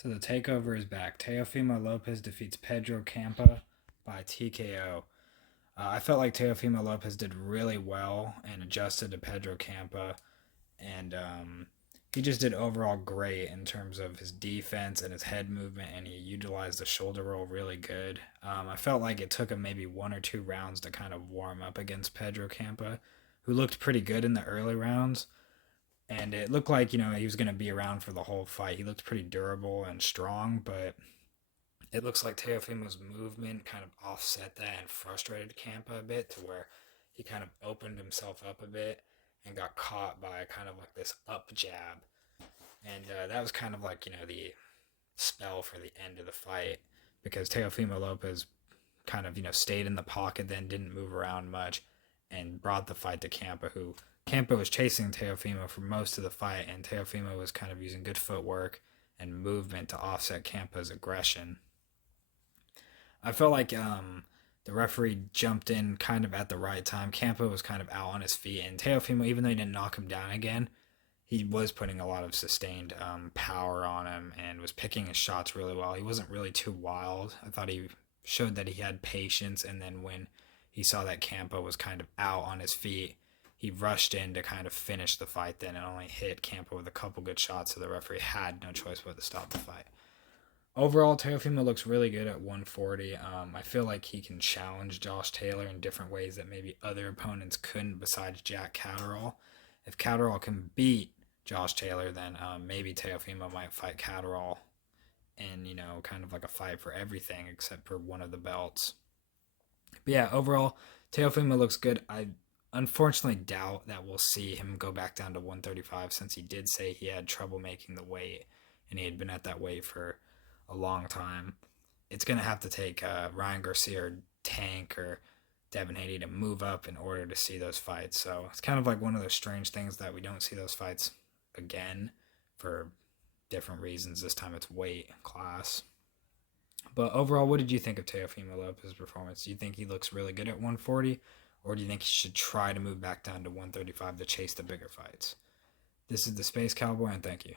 So the takeover is back. Teofimo Lopez defeats Pedro Campa by TKO. I felt like Teofimo Lopez did really well and adjusted to Pedro Campa, and he just did overall great in terms of his defense and his head movement, and he utilized the shoulder roll really good. I felt like it took him maybe 1 or 2 rounds to kind of warm up against Pedro Campa, who looked pretty good in the early rounds. And it looked like, he was going to be around for the whole fight. He looked pretty durable and strong, but it looks like Teofimo's movement kind of offset that and frustrated Campa a bit to where he kind of opened himself up a bit and got caught by kind of like this up jab. And that was kind of like, the spell for the end of the fight because Teofimo Lopez kind of, stayed in the pocket, then didn't move around much and brought the fight to Campa, who Campa was chasing Teofimo for most of the fight, and Teofimo was kind of using good footwork and movement to offset Campa's aggression. I felt like the referee jumped in kind of at the right time. Campa was kind of out on his feet, and Teofimo, even though he didn't knock him down again, he was putting a lot of sustained power on him and was picking his shots really well. He wasn't really too wild. I thought he showed that he had patience, and then when he saw that Campa was kind of out on his feet, he rushed in to kind of finish the fight then and only hit Campa with a couple good shots, so the referee had no choice but to stop the fight. Overall, Teofimo looks really good at 140. I feel like he can challenge Josh Taylor in different ways that maybe other opponents couldn't besides Jack Catterall. If Catterall can beat Josh Taylor, then maybe Teofimo might fight Catterall in, kind of like a fight for everything except for one of the belts. But yeah, overall, Teofimo looks good. I unfortunately doubt that we'll see him go back down to 135 since he did say he had trouble making the weight and he had been at that weight for a long time. It's going to have to take Ryan Garcia or Tank or Devin Haney to move up in order to see those fights. So it's kind of like one of those strange things that we don't see those fights again for different reasons. This time it's weight class. But overall, what did you think of Teofimo Lopez's performance? Do you think he looks really good at 140? Or do you think he should try to move back down to 135 to chase the bigger fights? This is the Space Cowboy, and thank you.